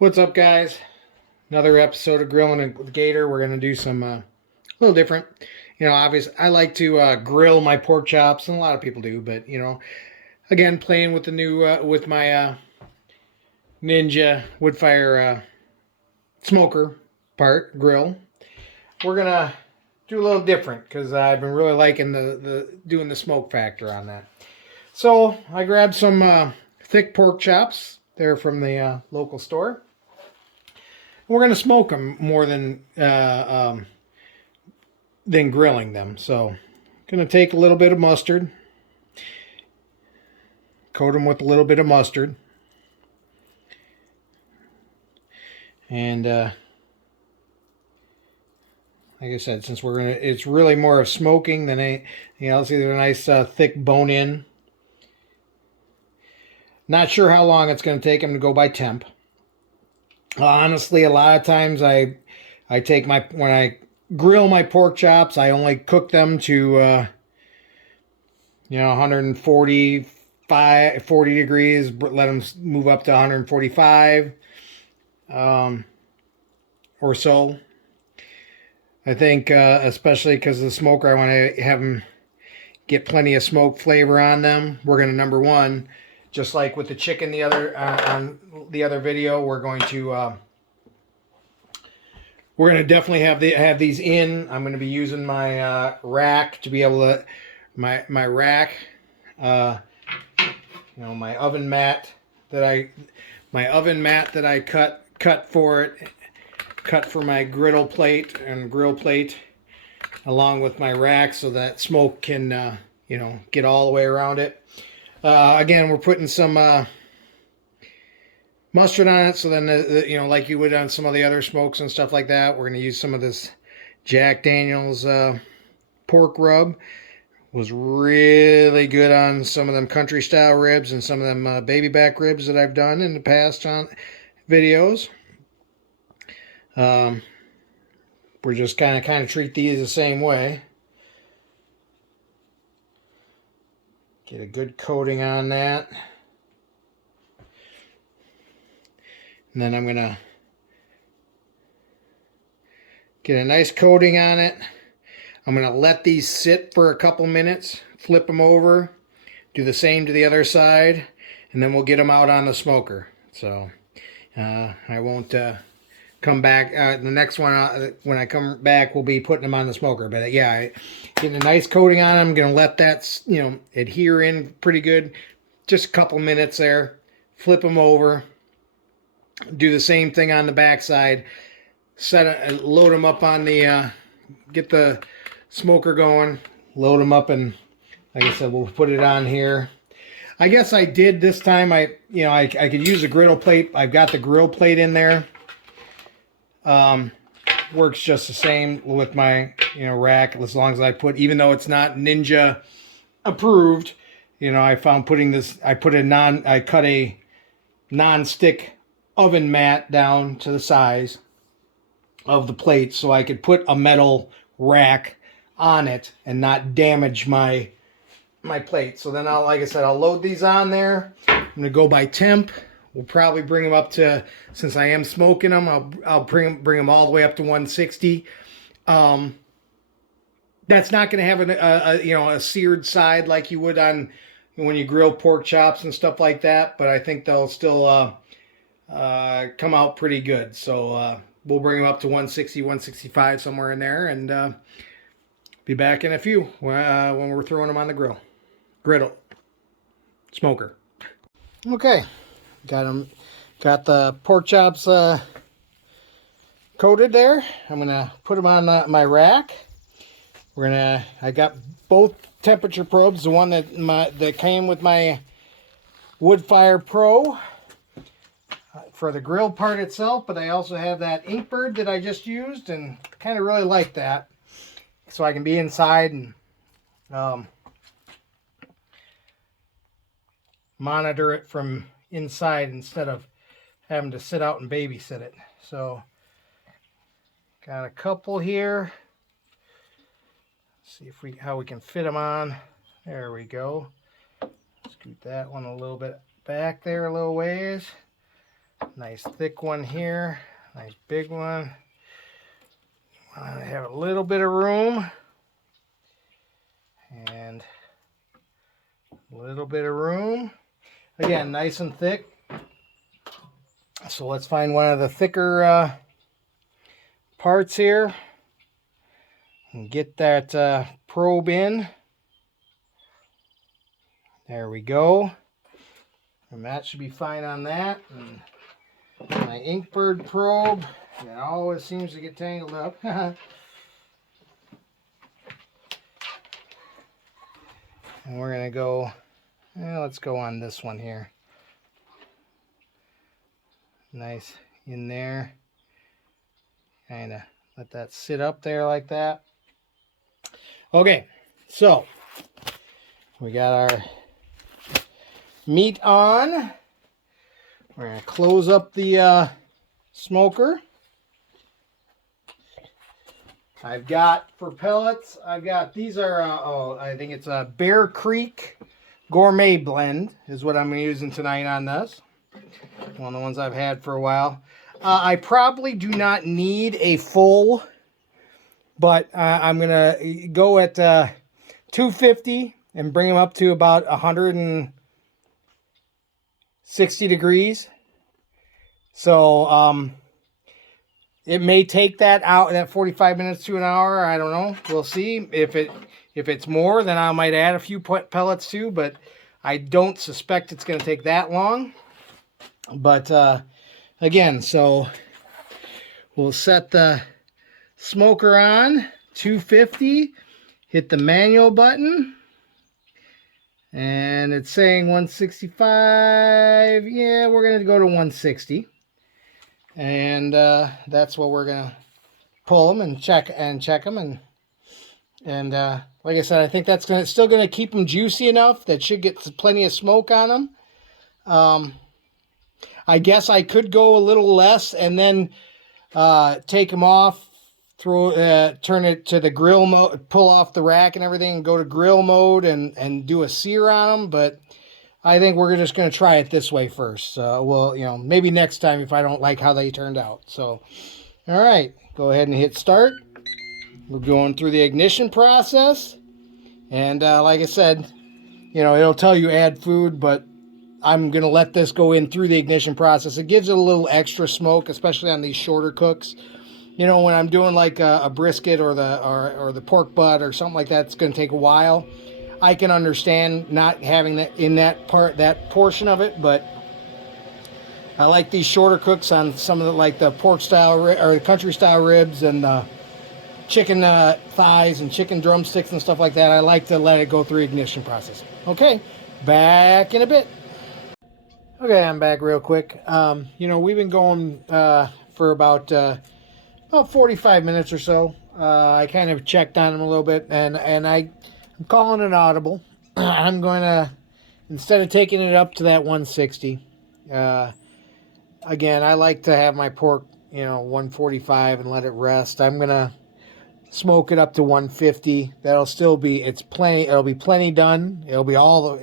What's up, guys? Another episode of Grilling with Gator. We're gonna do some a little different. Obviously, I like to grill my pork chops, and a lot of people do. But again, playing with the new with my Ninja Woodfire smoker part grill. We're gonna do a little different because I've been really liking the doing the smoke factor on that. So I grabbed some thick pork chops. They're from the local store. We're going to smoke them more than grilling them. So, going to take a little bit of mustard, coat them with a little bit of mustard, and like I said, since it's really more of smoking than anything else. Either a nice thick bone in. Not sure how long it's going to take them to go by temp. Honestly, a lot of times I take when I grill my pork chops, I only cook them to 145 40 degrees, let them move up to 145 or so. I think especially because of the smoker, I want to have them get plenty of smoke flavor on them. We're going to, number one, just like with the chicken on the other video, we're going to definitely have these in. I'm going to be using my rack to be able to my rack, my oven mat that I cut for my griddle plate and grill plate, along with my rack, so that smoke can get all the way around it. Again, we're putting some mustard on it, so then like you would on some of the other smokes and stuff like that. We're going to use some of this Jack Daniel's pork rub. Was really good on some of them country style ribs and some of them baby back ribs that I've done in the past on videos. We're just kind of treat these the same way. Get a good coating on that. And then I'm going to get a nice coating on it. I'm going to let these sit for a couple minutes, flip them over, do the same to the other side, and then we'll get them out on the smoker. So I won't come back. The next one, when I come back, we'll be putting them on the smoker. But yeah, getting a nice coating on them. I'm going to let that adhere in pretty good. Just a couple minutes there. Flip them over. Do the same thing on the back side. Load them up on the get the smoker going, load them up, and like I said, we'll put it on here. I guess I did this time. I could use a griddle plate. I've got the grill plate in there. Works just the same with my rack, as long as I even though it's not Ninja approved. I found I cut a non-stick oven mat down to the size of the plate, so I could put a metal rack on it and not damage my plate. So then like I said, I'll load these on there. I'm gonna go by temp. We'll probably bring them up to, since I am smoking them, I'll bring them all the way up to 160. That's not gonna have a seared side like you would on when you grill pork chops and stuff like that, but I think they'll still come out pretty good. So we'll bring them up to 160, 165, somewhere in there, and be back in a few when we're throwing them on the griddle smoker. Okay, got the pork chops coated there. I'm gonna put them on my rack. I got both temperature probes, the one that came with my Woodfire Pro for the grill part itself, but I also have that Inkbird that I just used, and kind of really like that, so I can be inside and monitor it from inside instead of having to sit out and babysit it. So got a couple here. See how we can fit them on. There we go. Scoot that one a little bit back there a little ways. Nice thick one here. Nice big one. I have a little bit of room. And a little bit of room. Again, nice and thick. So let's find one of the thicker parts here and get that probe in. There we go. And that should be fine on that. And my Inkbird probe, it always seems to get tangled up. And we're going to go, let's go on this one here. Nice in there. Kind of let that sit up there like that. Okay, so we got our meat on. We're going to close up the smoker. I've got, for pellets, these are, I think it's a Bear Creek Gourmet Blend is what I'm using tonight on this. One of the ones I've had for a while. I probably do not need a full, but I'm going to go at 250 and bring them up to about 160 degrees. So it may take that 45 minutes to an hour. I don't know. We'll see. If it's more, then I might add a few pellets too, but I don't suspect it's going to take that long. But again, so we'll set the smoker on 250, hit the manual button, and it's saying 165. Yeah, we're going to go to 160. And that's what we're going to pull them and check them. And like I said, I think that's still going to keep them juicy enough. That should get plenty of smoke on them. I guess I could go a little less and then take them off, turn it to the grill mode, pull off the rack and everything, and go to grill mode and do a sear on them. But I think we're just going to try it this way first. Well, maybe next time if I don't like how they turned out. So, all right, go ahead and hit start. We're going through the ignition process. And like I said, it'll tell you add food, but I'm going to let this go in through the ignition process. It gives it a little extra smoke, especially on these shorter cooks. When I'm doing like a brisket or the pork butt or something like that, it's going to take a while. I can understand not having that in that portion of it, but I like these shorter cooks on some of the pork style or the country style ribs and the chicken thighs and chicken drumsticks and stuff like that. I like to let it go through the ignition process. Okay, back in a bit. Okay, I'm back real quick. We've been going for about 45 minutes or so. I kind of checked on them a little bit, and I'm calling it audible. I'm going to, instead of taking it up to that 160, again, I like to have my pork, 145 and let it rest. I'm going to smoke it up to 150. That'll still be, it'll be plenty done. It'll be all,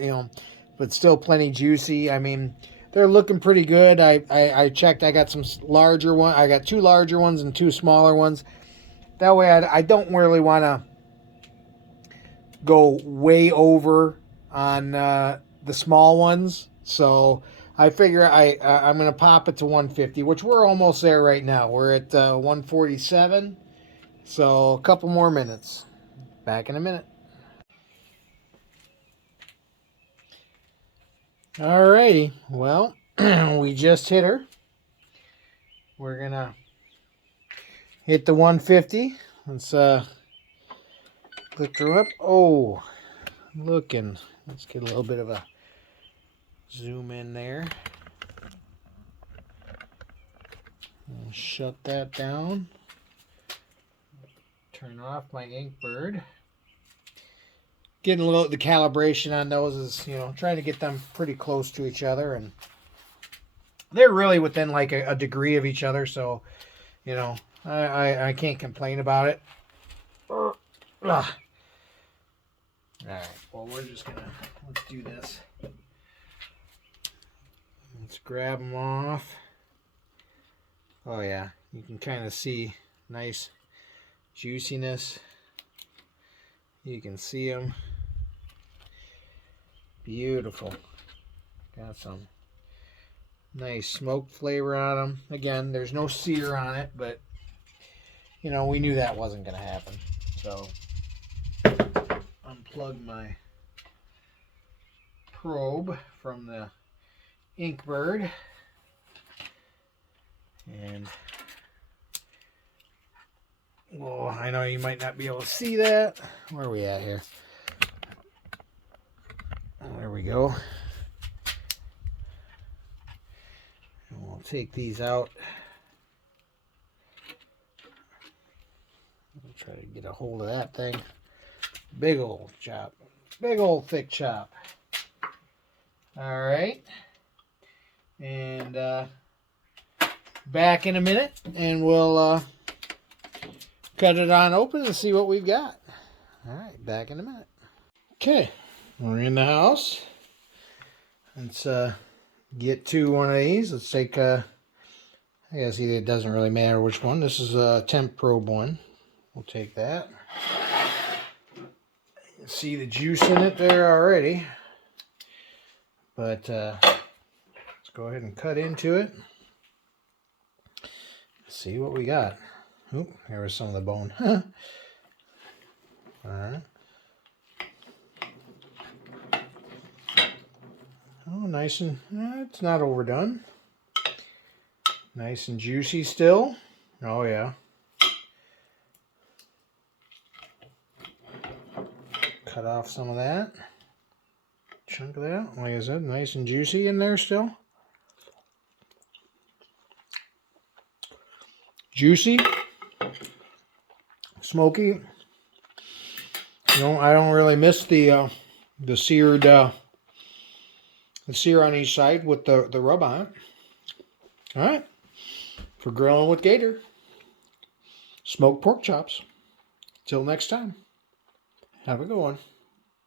but still plenty juicy. I mean, they're looking pretty good. I checked. I got some larger ones. I got 2 larger ones and 2 smaller ones. That way I don't really want to go way over on the small ones. So I figure I'm going to pop it to 150, which we're almost there right now. We're at 147. So a couple more minutes. Back in a minute. Alrighty, well, we just hit her. We're gonna hit the 150. Let's lift her up. Oh, looking. Let's get a little bit of a zoom in there. And shut that down. Turn off my Inkbird. Getting a little, the calibration on those is, trying to get them pretty close to each other, and they're really within like a degree of each other, so, I can't complain about it. All right, well, let's do this. Let's grab them off. Oh yeah, you can kind of see nice juiciness. You can see them. Beautiful. Got some nice smoke flavor on them. Again, there's no sear on it, but you know, we knew that wasn't going to happen. So, unplug my probe from the Inkbird. And, well, I know you might not be able to see that. Where are we at here? There we go. And we'll take these out. I'll try to get a hold of that thing. Big old chop. Big old thick chop. Alright. And back in a minute. And we'll cut it on open and see what we've got. Alright, back in a minute. Okay. We're in the house. Let's get to one of these. Let's take, I guess it doesn't really matter which one. This is a temp probe one. We'll take that. You can see the juice in it there already. But let's go ahead and cut into it. See what we got. Oop, there was some of the bone. Alright. Oh, nice and, it's not overdone. Nice and juicy still. Oh, yeah. Cut off some of that. Chunk of that. Like I said, nice and juicy in there still. Juicy. Smoky. You know, I don't really miss the seared, the sear on each side with the rub on it. Alright. For grilling with gator. Smoked pork chops. Till next time. Have a good one.